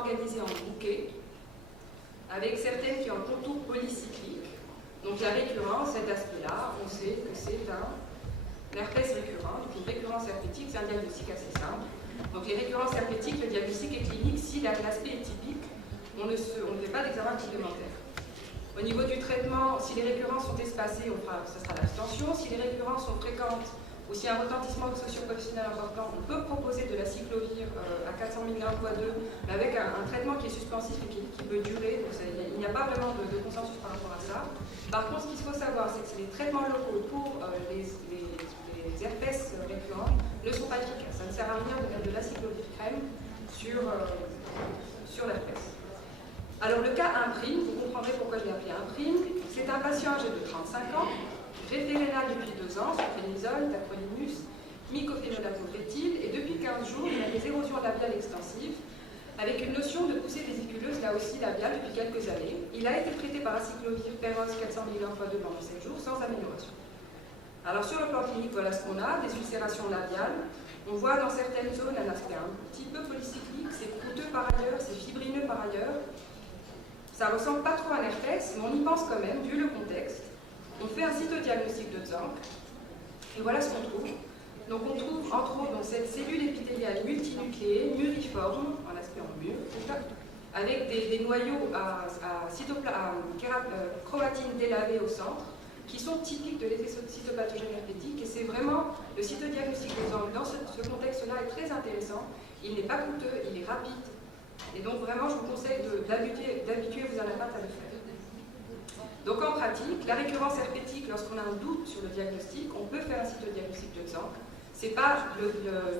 organisées en bouquets, avec certaines qui ont un contour polycyclique. Donc la récurrence, cet aspect-là, on sait que c'est un herpès récurrent. Donc une récurrence herpétique, c'est un diagnostic assez simple. Donc les récurrences herpétiques, le diagnostic est clinique. Si l'aspect est typique, on ne fait pas d'examen complémentaire. Au niveau du traitement, si les récurrences sont espacées, ça sera l'abstention. Si les récurrences sont fréquentes ou s'il y a un retentissement socio-professionnel important, on peut proposer de la cyclovir à 400 mg x 2, mais avec un traitement qui est suspensif et qui peut durer. Donc il n'y a pas vraiment de consensus par rapport à ça. Par contre, ce qu'il faut savoir, c'est que les traitements locaux pour les herpès récurrents ne sont pas efficaces. Ça ne sert à rien de mettre de la cyclovir crème sur l'herpès. Alors le cas imprime, vous comprendrez pourquoi je l'ai appelé imprime. C'est un patient âgé de 35 ans, greffé rénal depuis 2 ans, sur phénisol, tacrolimus, mycophénolate-rétile, et depuis 15 jours, il a des érosions labiales extensives, avec une notion de poussée vésiculeuse, là aussi labiale, depuis quelques années. Il a été traité par acyclovir Peros 400 mg x 2 pendant 7 jours, sans amélioration. Alors sur le plan clinique, voilà ce qu'on a, des ulcérations labiales. On voit dans certaines zones un aspect un petit peu polycyclique, c'est coûteux par ailleurs, c'est fibrineux par ailleurs. Ça ne ressemble pas trop à un herpès, mais on y pense quand même, vu le contexte. On fait un cytodiagnostic de Zank, et voilà ce qu'on trouve. Donc on trouve entre autres cette cellule épithéliale multinucléée, muriforme, en aspect en mur, avec des noyaux à chromatine délavée au centre, qui sont typiques de l'effet cytopathogène herpétique, et c'est vraiment le cytodiagnostic de Zank dans ce contexte-là est très intéressant. Il n'est pas coûteux, il est rapide. Et donc vraiment, je vous conseille d'habituer vos allopathes à le faire. Donc en pratique, la récurrence herpétique, lorsqu'on a un doute sur le diagnostic, on peut faire un cytodiagnostic de Zank. Ce n'est pas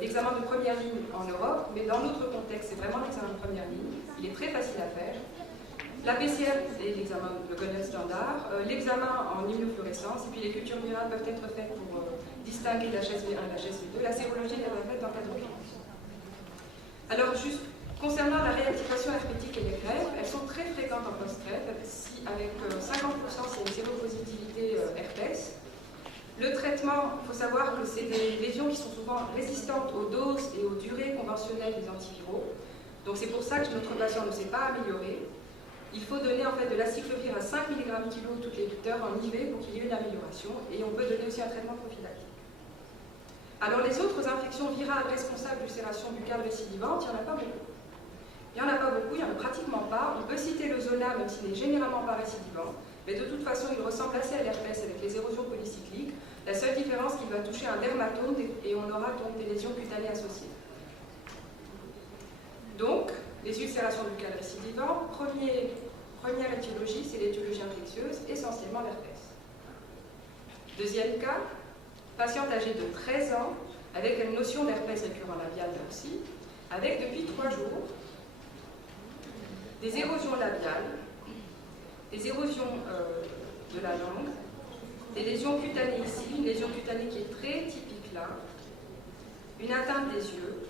l'examen de première ligne en Europe, mais dans notre contexte, c'est vraiment l'examen de première ligne. Il est très facile à faire. La PCR est l'examen de golden standard, l'examen en immunofluorescence, et puis les cultures virales peuvent être faites pour distinguer la HSV1 et la HSV2. La sérologie est faite dans le cadre clinique. Alors juste, concernant la réactivation herpétique et les greffes, elles sont très fréquentes en post-greffe, avec 50% c'est une séropositivité herpès. Le traitement, il faut savoir que c'est des lésions qui sont souvent résistantes aux doses et aux durées conventionnelles des antiviraux. Donc c'est pour ça que notre patient ne s'est pas amélioré. Il faut donner en fait de l'acyclovir à 5 mg kg toutes les 8 heures en IV pour qu'il y ait une amélioration, et on peut donner aussi un traitement prophylactique. Alors les autres infections virales responsables d'ulcération buccale récidivante, il n'y en a pas beaucoup. Il n'y en a pas beaucoup, il n'y en a pratiquement pas. On peut citer le zona, même s'il n'est généralement pas récidivant, mais de toute façon, il ressemble assez à l'herpès avec les érosions polycycliques. La seule différence, c'est qu'il va toucher un dermatome et on aura donc des lésions cutanées associées. Donc, les ulcérations buccales récidivantes, première étiologie, c'est l'étiologie infectieuse, essentiellement l'herpès. Deuxième cas, patiente âgée de 13 ans, avec une notion d'herpès récurrent labial aussi, avec depuis 3 jours, des érosions labiales, des érosions de la langue, des lésions cutanées ici, une lésion cutanée qui est très typique là, une atteinte des yeux,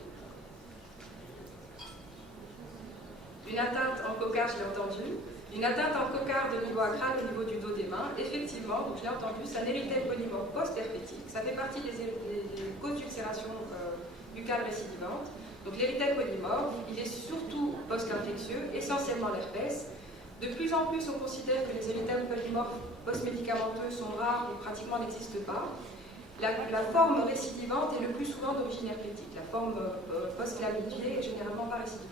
une atteinte en cocarde, je l'ai entendu, une atteinte en cocarde au niveau acral, au niveau du dos des mains. Effectivement, donc je l'ai entendu, c'est un érythème polymorphe post-herpétique. Ça fait partie des causes d'ulcération buccale récidivante. Donc l'érythème polymorphe, il est surtout post-infectieux, essentiellement l'herpès. De plus en plus, on considère que les érythèmes polymorphes post-médicamenteux sont rares ou pratiquement n'existent pas. La forme récidivante est le plus souvent d'origine herpétique. La forme post-clamidiée est généralement pas récidivante.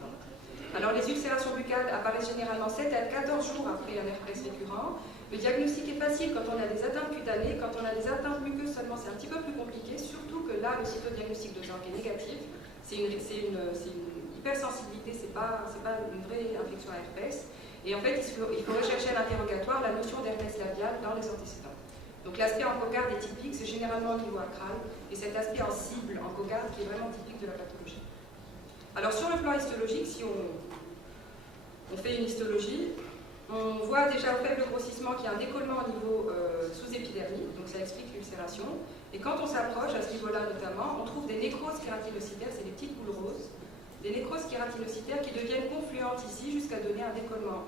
Alors les ulcérations buccales apparaissent généralement 7 à 14 jours après un herpès récurrent. Le diagnostic est facile quand on a des atteintes cutanées, quand on a des atteintes muqueuses seulement c'est un petit peu plus compliqué, surtout que là le cytodiagnostic de Zank est négatif. C'est une hypersensibilité, c'est pas une vraie infection à herpès. Et en fait, il faut rechercher à l'interrogatoire la notion d'herpès labial dans les antécédents. Donc l'aspect en cocarde est typique, c'est généralement au niveau acral, et cet aspect en cible, en cocarde, qui est vraiment typique de la pathologie. Alors sur le plan histologique, si on fait une histologie, on voit déjà au faible grossissement qu'il y a un décollement au niveau sous-épidermique, donc ça explique l'ulcération. Et quand on s'approche, à ce niveau-là notamment, on trouve des nécroses kératinocytaires, c'est des petites boules roses, des nécroses kératinocytaires qui deviennent confluentes ici jusqu'à donner un décollement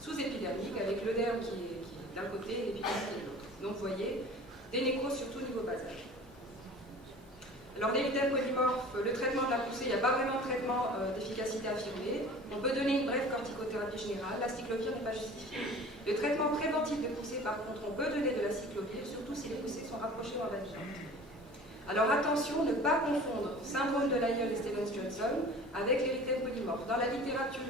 sous-épidermique avec l'œdème qui est d'un côté et l'épiderme qui est de l'autre. Donc vous voyez, des nécroses surtout au niveau basal. Alors l'érythème polymorphe, le traitement de la poussée, il n'y a pas vraiment de traitement d'efficacité affirmé. On peut donner une brève corticothérapie générale, la cyclovir n'est pas justifiée. Le traitement préventif des poussées, par contre, on peut donner de la cyclovir, surtout si les poussées sont rapprochées ou invalidantes. Alors attention, ne pas confondre syndrome de Lyell et Stevens-Johnson avec l'érythème polymorphe. Dans la littérature,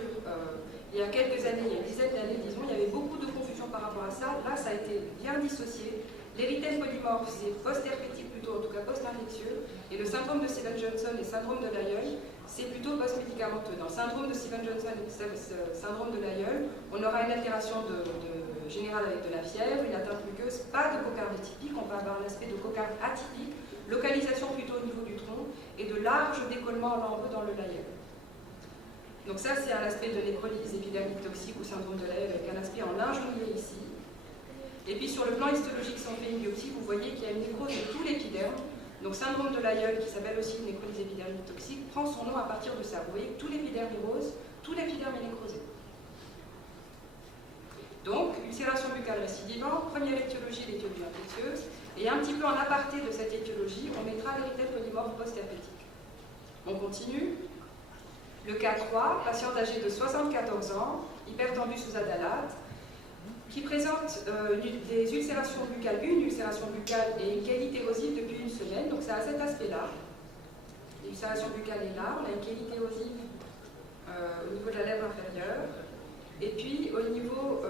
il y a quelques années, il y a une dizaine d'années, disons, il y avait beaucoup de confusion par rapport à ça. Là, ça a été bien dissocié. L'érythème polymorphe, c'est post-herpétique plutôt, en tout cas post-infectieux. Et le syndrome de Stevens-Johnson et syndrome de Lyell, c'est plutôt post-médicamenteux. Dans le syndrome de Stevens-Johnson et syndrome de Lyell, on aura une altération générale avec de la fièvre, une atteinte muqueuse, pas de cocarde typique, on va avoir un aspect de cocarde atypique, localisation plutôt au niveau du tronc, et de larges décollements lambreux dans le Lyell. Donc ça, c'est un aspect de nécrolyse épidermique toxique ou syndrome de Lyell avec un aspect en linge mouillé ici. Et puis sur le plan histologique, si on fait une biopsie, vous voyez qu'il y a une nécrose de tout l'épiderme. Donc syndrome de Lyell, qui s'appelle aussi une nécrolyse épidermique toxique, prend son nom à partir de ça. Vous voyez que tout l'épiderme est rose, tout l'épiderme est nécrosé. Donc, ulcération buccale récidivante, première étiologie, l'étiologie infectieuse, et un petit peu en aparté de cette étiologie, on mettra l'érythème polymorphe post-herpétique. On continue. Le cas 3, patiente âgée de 74 ans, hypertendue sous adalate, qui présente des ulcérations buccales, une ulcération buccale et une cavité érosive depuis une semaine, donc ça a cet aspect-là. L'ulcération buccale est là, on a une cavité érosive au niveau de la lèvre inférieure. Et puis, au niveau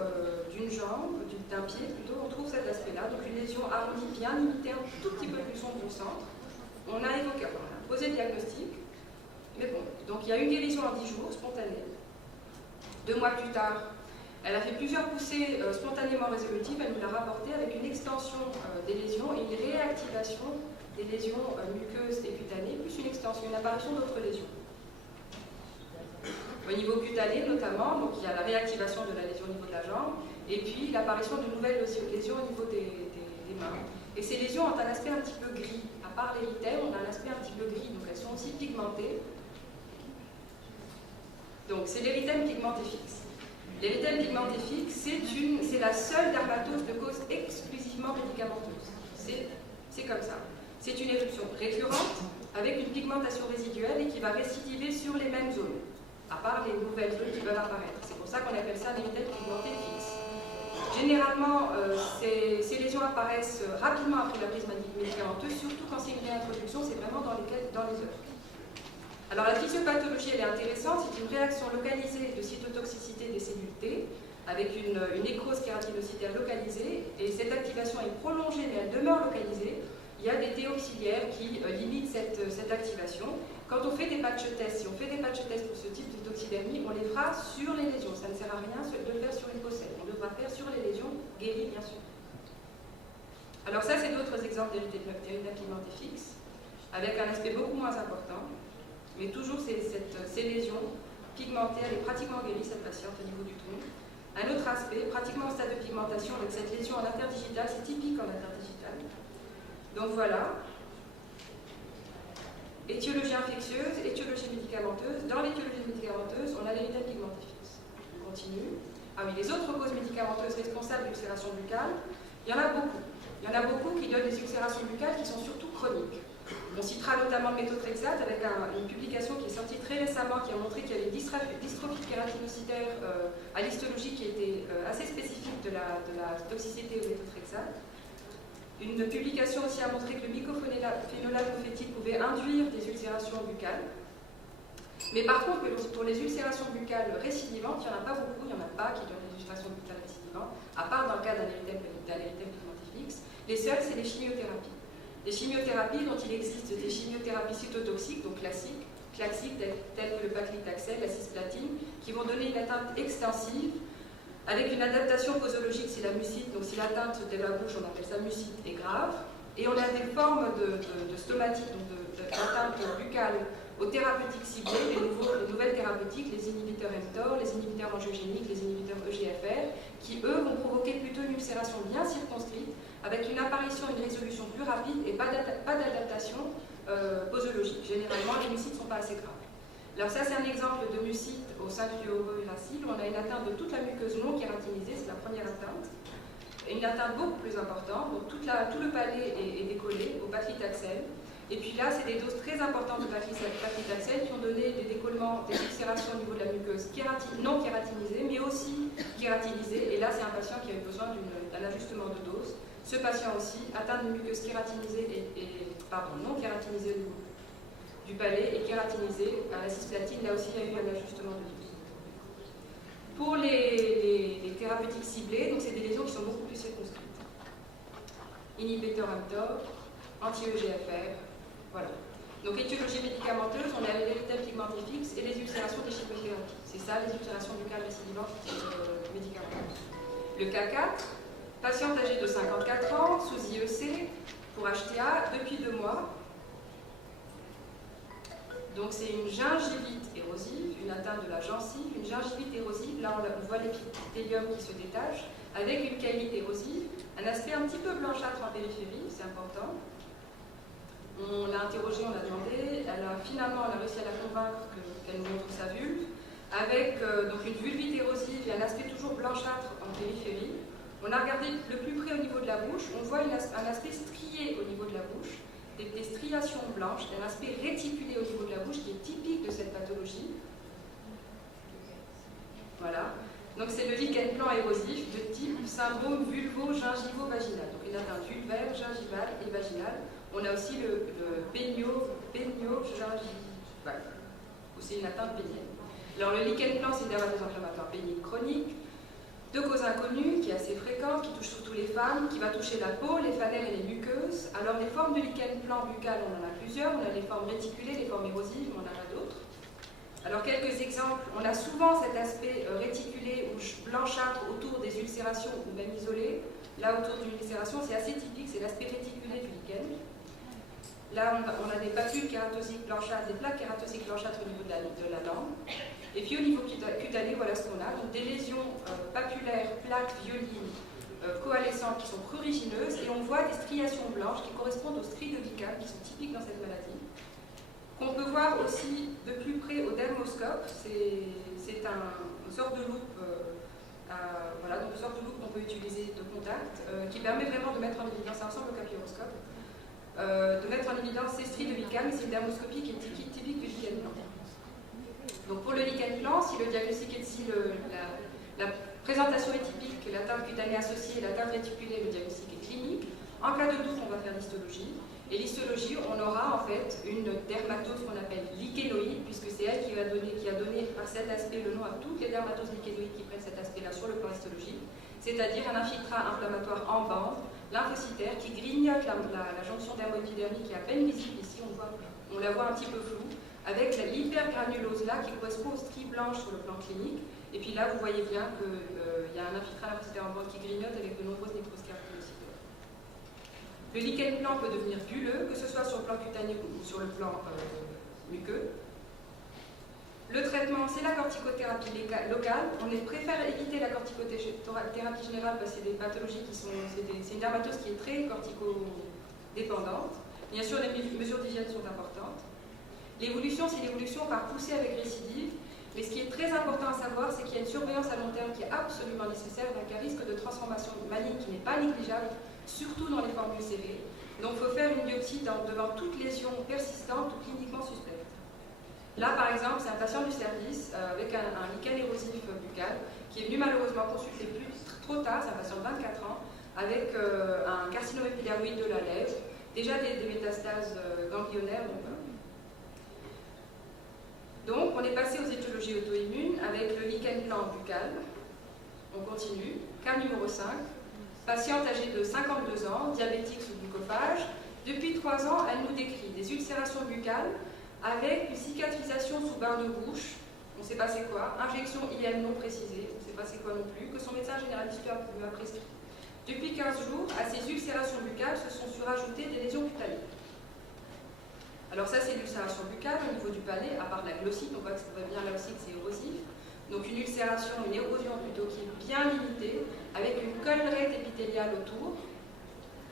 d'une jambe, d'un pied plutôt, on trouve cet aspect-là. Donc, une lésion arrondie bien limitée, un tout petit peu plus sombre au centre. On a évoqué, on a posé le diagnostic. Mais bon, donc il y a une guérison en 10 jours, spontanée. 2 mois plus tard, elle a fait plusieurs poussées spontanément résolutives. Elle nous l'a rapporté avec une extension des lésions et une réactivation des lésions muqueuses et cutanées, plus une extension, une apparition d'autres lésions. Au niveau cutané notamment, donc il y a la réactivation de la lésion au niveau de la jambe, et puis l'apparition de nouvelles lésions au niveau des mains. Et ces lésions ont un aspect un petit peu gris. À part l'érythème, on a un aspect un petit peu gris, donc elles sont aussi pigmentées. Donc c'est l'érythème pigmenté fixe. L'érythème pigmenté fixe, c'est la seule dermatose de cause exclusivement médicamenteuse. C'est comme ça. C'est une éruption récurrente avec une pigmentation résiduelle et qui va récidiver sur les mêmes zones, à part les nouvelles zones qui peuvent apparaître. C'est pour ça qu'on appelle ça un érythème pigmenté fixe. Généralement, ces lésions apparaissent rapidement après la prise médicamenteuse, surtout quand c'est une réintroduction, c'est vraiment dans les heures. Alors la physiopathologie, elle est intéressante, c'est une réaction localisée de cytotoxicité des cellules T, avec une nécrose kératinocytaire localisée, et cette activation est prolongée, mais elle demeure localisée. Il y a des T auxiliaires qui limitent cette activation. Quand on fait des patch tests, si on fait des patch tests pour ce type de toxidermie, on les fera sur les lésions. Ça ne sert à rien de le faire sur une possède. On devra faire sur les lésions guéries, bien sûr. Alors ça, c'est d'autres exemples d'érythème pigmenté fixe, avec un aspect beaucoup moins important. Mais toujours ces lésions pigmentées, elle est pratiquement guérie, cette patiente, au niveau du tronc. Un autre aspect, pratiquement au stade de pigmentation, avec cette lésion en interdigital, c'est typique en interdigital. Donc voilà. Étiologie infectieuse, étiologie médicamenteuse. Dans l'étiologie médicamenteuse, on a l'érythème pigmenté fixe. On continue. Ah oui, les autres causes médicamenteuses responsables d'ulcération buccale, il y en a beaucoup. Il y en a beaucoup qui donnent des ulcérations buccales qui sont surtout chroniques. On citera notamment le méthotrexate avec une publication qui est sortie très récemment qui a montré qu'il y avait une dystrophie kératinocytaire à l'histologie qui était assez spécifique de la toxicité au méthotrexate. Une publication aussi a montré que le mycophénolate mofétide pouvait induire des ulcérations buccales. Mais par contre, pour les ulcérations buccales récidivantes, il n'y en a pas beaucoup, il n'y en a pas qui donnent des ulcérations buccales récidivantes, à part dans le cas d'un érythème pigmenté fixe. Les seuls, c'est les chimiothérapies. Les chimiothérapies dont il existe des chimiothérapies cytotoxiques, donc classiques, telles que le paclitaxel, la cisplatine, qui vont donner une atteinte extensive, avec une adaptation posologique, c'est la mucite, donc si l'atteinte de la bouche, on appelle ça mucite, est grave. Et on a des formes de stomatite, donc d'atteinte buccale aux thérapeutiques ciblées, les nouvelles thérapeutiques, les inhibiteurs mTOR, les inhibiteurs angiogéniques, les inhibiteurs EGFR, qui eux vont provoquer plutôt une ulcération bien circonscrite, avec une apparition, une résolution plus rapide et pas d'adaptation posologique. Généralement, les mucites ne sont pas assez graves. Alors ça, c'est un exemple de mucite au syncytial-uracile, où on a une atteinte de toute la muqueuse non kératinisée, c'est la première atteinte. Et une atteinte beaucoup plus importante, donc tout le palais est décollé au paclitaxel. Et puis là, c'est des doses très importantes de paclitaxel qui ont donné des décollements, des ulcérations au niveau de la muqueuse non kératinisée, mais aussi kératinisée. Et là, c'est un patient qui avait besoin d'un ajustement de dose. Ce patient aussi, atteint d'une muqueuse kératinisée non kératinisée au niveau du palais et kératinisée à la cisplatine, là aussi, il y a eu un ajustement de dose. Pour les thérapeutiques ciblées, donc c'est des lésions qui sont beaucoup plus circonscrites. Inhibiteur mTOR, anti-EGFR, voilà. Donc étiologie médicamenteuse, on a l'érythème pigmenté fixe et les ulcérations des chimothérapies. C'est ça, les ulcérations buccales récidivantes médicamenteuses. Le K4, patiente âgée de 54 ans, sous IEC, pour HTA, depuis 2 mois. Donc c'est une gingivite érosive, une atteinte de la gencive, une gingivite érosive, là on voit l'épithélium qui se détache, avec une camite érosive, un aspect un petit peu blanchâtre en périphérie, c'est important. On l'a interrogée, on l'a demandé, finalement elle a réussi à la convaincre qu'elle nous montre sa vulve, avec donc une vulvite érosive et un aspect toujours blanchâtre en périphérie. On a regardé le plus près au niveau de la bouche, on voit un aspect strié au niveau de la bouche, des striations blanches, un aspect réticulé au niveau de la bouche qui est typique de cette pathologie. Voilà. Donc c'est le lichen plan érosif de type syndrome vulvo-gingivo-vaginal. Donc une atteinte vulvaire, gingivale et vaginale. On a aussi le pénio-gingival, où c'est une atteinte pénienne. Alors le lichen plan, c'est une dermatose inflammatoire pénienne chronique, de cause inconnue, qui est assez fréquente, qui touche surtout les femmes, qui va toucher la peau, les phanères et les muqueuses. Alors les formes de lichen plan buccal, on en a plusieurs. On a les formes réticulées, les formes érosives, mais on en a d'autres. Alors quelques exemples, on a souvent cet aspect réticulé ou blanchâtre autour des ulcérations ou même isolé. Là autour d'une ulcération, c'est assez typique, c'est l'aspect réticulé du lichen. Là on a des papules kératosiques blanchâtres, des plaques kératosiques blanchâtres au niveau de la langue. Et puis au niveau cutané, voilà ce qu'on a. Donc des lésions papulaires, plaques violines, coalescentes qui sont prurigineuses et on voit des striations blanches qui correspondent aux stries de lichen qui sont typiques dans cette maladie. Qu'on peut voir aussi de plus près au dermoscope, c'est une sorte de loupe, voilà, donc une sorte de loupe qu'on peut utiliser de contact, qui permet vraiment de mettre en évidence, ça ressemble au capilloscope, de mettre en évidence ces stries de lichen, mais c'est une dermoscopie qui est typique du lichen plan. Donc pour le lichen plan, si le diagnostic est si la présentation est typique, l'atteinte cutanée associée, l'atteinte réticulée, le diagnostic est clinique. En cas de doute, on va faire l'histologie. Et l'histologie, on aura en fait une dermatose qu'on appelle lichénoïde, puisque c'est elle qui a donné par cet aspect le nom à toutes les dermatoses lichénoïdes qui prennent cet aspect-là sur le plan histologique, c'est-à-dire un infiltrat inflammatoire en bande, lymphocytaire, qui grignote la jonction dermoépidermique qui est à peine visible ici, on la voit un petit peu floue, avec l'hypergranulose là qui correspond aux stries blanches sur le plan clinique. Et puis là, vous voyez bien qu'il y a un infiltrat lymphocytaire en bande qui grignote avec de nombreuses nécroses kératinocytaires. Le lichen plan peut devenir bulleux, que ce soit sur le plan cutané ou sur le plan muqueux. Le traitement, c'est la corticothérapie locale. On préfère éviter la corticothérapie générale parce que c'est des pathologies c'est une dermatose qui est très corticodépendante. Bien sûr, les mesures d'hygiène sont importantes. L'évolution, c'est l'évolution par poussée avec récidive. Mais ce qui est très important à savoir, c'est qu'il y a une surveillance à long terme qui est absolument nécessaire, avec un risque de transformation maligne qui n'est pas négligeable, surtout dans les formes ulcérées. Donc il faut faire une biopsie devant toute lésion persistante ou cliniquement suspecte. Là par exemple, c'est un patient du service avec un lichen érosif buccal qui est venu malheureusement consulter trop tard, c'est un patient de 24 ans, avec un carcinome épidermoïde de la lèvre, déjà des métastases ganglionnaires. Donc on est passé aux étiologies auto-immunes avec le lichen plan buccal. On continue. Cas numéro 5. Patiente âgée de 52 ans, diabétique sous glucophage. Depuis 3 ans, elle nous décrit des ulcérations buccales avec une cicatrisation sous bain de bouche. On ne sait pas c'est quoi. Injection IM non précisée. On ne sait pas c'est quoi non plus. Que son médecin généraliste lui a prescrit. Depuis 15 jours, à ces ulcérations buccales se sont surajoutées des lésions cutanées. Alors ça, c'est l'ulcération buccale au niveau du palais, à part la glossite. On voit bien là aussi que c'est érosif. Donc une ulcération, une érosion plutôt qui est bien limitée, avec une collerette épithéliale autour.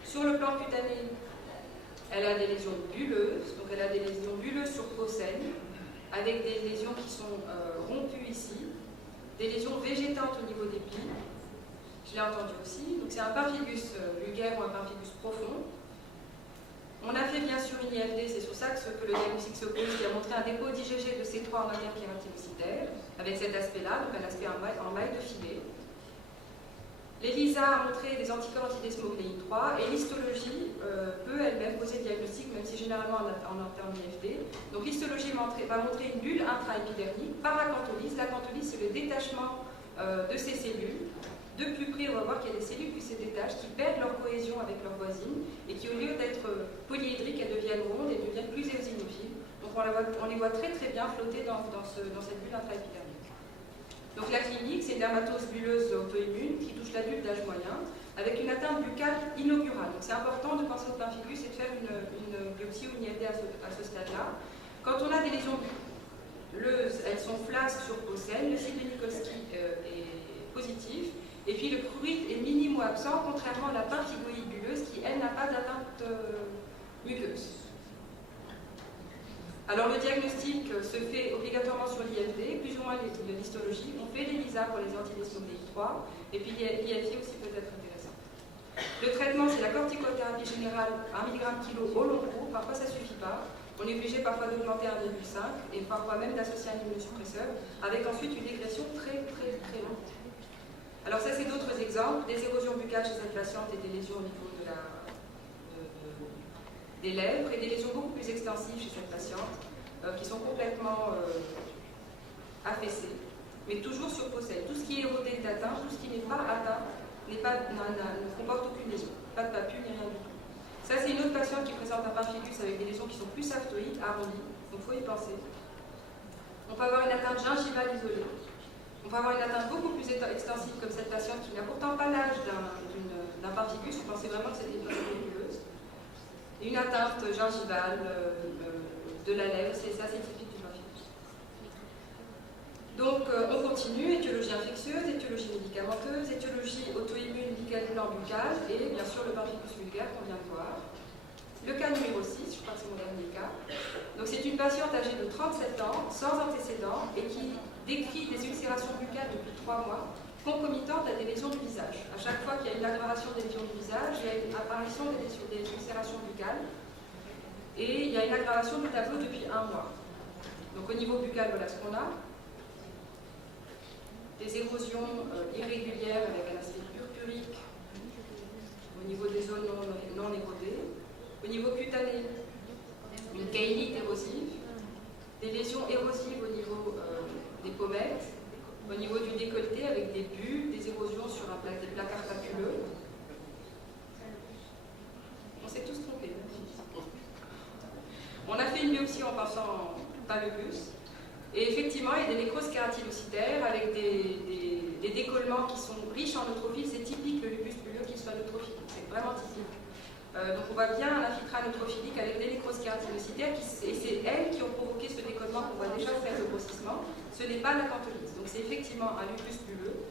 Sur le plan cutané, elle a des lésions bulleuses, donc elle a des lésions bulleuses sur peau saine, avec des lésions qui sont rompues ici, des lésions végétantes au niveau des plis. Je l'ai entendu aussi. Donc c'est un pemphigus vulgaire ou un pemphigus profond. On a fait bien sûr une IFD, c'est sur ça que le diagnostic s'oppose, qui a montré un dépôt d'IgG de C3 en interkératinocytaire, avec cet aspect-là, donc un aspect en maille de filet. L'ELISA a montré des anticorps anti-desmogléine 3 et l'histologie peut elle-même poser le diagnostic, même si généralement on entend l'IFD. Donc l'histologie va montrer une bulle intra-épidermique par acantholyse. L'acantholyse, c'est le détachement de ces cellules. De plus près, on va voir qu'il y a des cellules qui se détachent, qui perdent leur cohésion avec leurs voisines et qui, au lieu d'être polyédriques, elles deviennent rondes et deviennent plus éosinophiles. Donc on les voit très très bien flotter dans cette bulle intra-épidermique. Donc la clinique, c'est une dermatose bulleuse auto-immune qui touche l'adulte d'âge moyen avec une atteinte buccale inaugurale. Donc c'est important de penser au pemphigus et de faire une biopsie ou une IFD à ce stade-là. Quand on a des lésions bulleuses, elles sont flasques sur peau saine, le site de Nikolsky est positif, et puis le prurit est minime ou absent, contrairement à la pemphigoïde bulleuse qui, elle, n'a pas d'atteinte muqueuse. Alors le diagnostic se fait obligatoirement sur l'IFD, plus ou moins l'histologie. On fait l'ELISA pour les antidesmogléine 3, et puis l'IFD aussi peut être intéressant. Le traitement, c'est la corticothérapie générale, 1 mg kg au long cours. Parfois ça ne suffit pas. On est obligé parfois d'augmenter 1,5 et parfois même d'associer un immunosuppresseur, avec ensuite une régression très très très lente. Alors ça c'est d'autres exemples, des érosions buccales chez cette patiente et des lésions au niveau des lèvres et des lésions beaucoup plus extensives chez cette patiente qui sont complètement affaissées, mais toujours sur peau saine. Tout ce qui est érodé est atteint, tout ce qui n'est pas atteint ne comporte aucune lésion, pas de papule ni rien du tout. Ça c'est une autre patiente qui présente un pemphigus avec des lésions qui sont plus aftoïdes, arrondies, donc il faut y penser. On peut avoir une atteinte gingivale isolée. On peut avoir une atteinte beaucoup plus extensive comme cette patiente qui n'a pourtant pas l'âge d'un pemphigus, vous pensez vraiment que c'est une pemphigus. Une atteinte gingivale de la lèvre, c'est assez typique du pemphigus. Donc on continue, étiologie infectieuse, étiologie médicamenteuse, étiologie auto-immune buccale et bien sûr le pemphigus vulgaire qu'on vient de voir. Le cas numéro 6, je crois que c'est mon dernier cas. Donc c'est une patiente âgée de 37 ans, sans antécédents et qui décrit des ulcérations buccales depuis 3 mois, concomitantes à des lésions du visage. À chaque fois qu'il y a une aggravation des lésions du visage, il y a une apparition des ulcérations buccales et il y a une aggravation du tableau depuis 1 mois. Donc au niveau buccal, voilà ce qu'on a. Des érosions irrégulières avec un aspect purpurique au niveau des zones non érodées. Au niveau cutané, une caïlite érosive, des lésions érosives au niveau des pommettes, au niveau du décolleté avec des bulles, des érosions sur des placards papuleux. On s'est tous trompés. On a fait une biopsie en pensant pas lupus. Et effectivement, il y a des nécroses kératinocytaires avec des décollements qui sont riches en neutrophils. C'est typique le lupus bulleux qu'il soit neutrophilique. C'est vraiment typique. Donc on voit bien un infiltrat neutrophilique avec des nécroses kératinocytaires et c'est elles qui ont provoqué ce décollement qu'on voit déjà faire le grossissement. Ce n'est pas l'acantholyse. Donc c'est effectivement un lupus bulleux.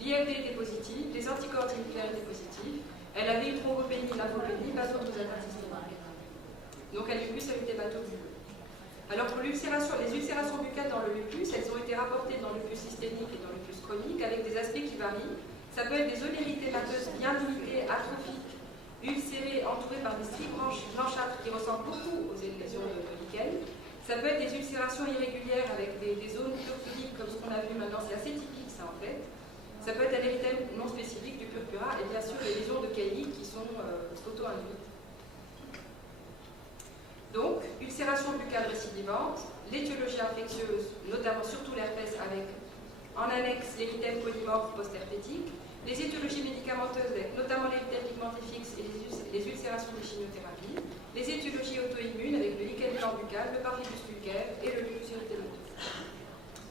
L'IFD était positive, les anticorps antinucléaires étaient positifs. Elle avait une thrombopénie, lymphopénie, pas d'autres atteintes systémiques. Donc un lupus avec des bateaux bulleux. Alors pour les ulcérations buccales dans le lupus, elles ont été rapportées dans le lupus systémique et dans le lupus chronique avec des aspects qui varient. Ça peut être des zones érythémateuses bien limitées, atrophiques, ulcérées, entourées par des stries blanchâtres qui ressemblent beaucoup aux lésions de lichen. Ça peut être des ulcérations irrégulières avec des zones purpuriques comme ce qu'on a vu maintenant, c'est assez typique ça en fait. Ça peut être un érythème non spécifique du purpura et bien sûr les lésions de caïlite qui sont auto-induites. Donc, ulcération buccale récidivante, l'étiologie infectieuse, notamment surtout l'herpès avec en annexe l'érythème polymorphe post-herpétique, les étiologies médicamenteuses avec notamment l'érythème pigmenté fixe et les ulcérations de chimiothérapie, les étiologies auto-immunes avec le lichen blanc buccal, le pemphigus vulgaire et le lupus érythémateux.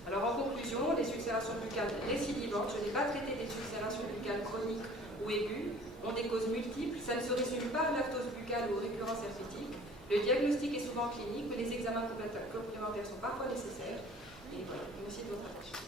Alors en conclusion, les ulcérations buccales récidivantes, je n'ai pas traité des ulcérations buccales chroniques ou aiguës, ont des causes multiples, ça ne se résume pas à l'aftose buccale ou aux récurrences herpétiques. Le diagnostic est souvent clinique, mais les examens complémentaires sont parfois nécessaires. Et voilà, merci de votre attention.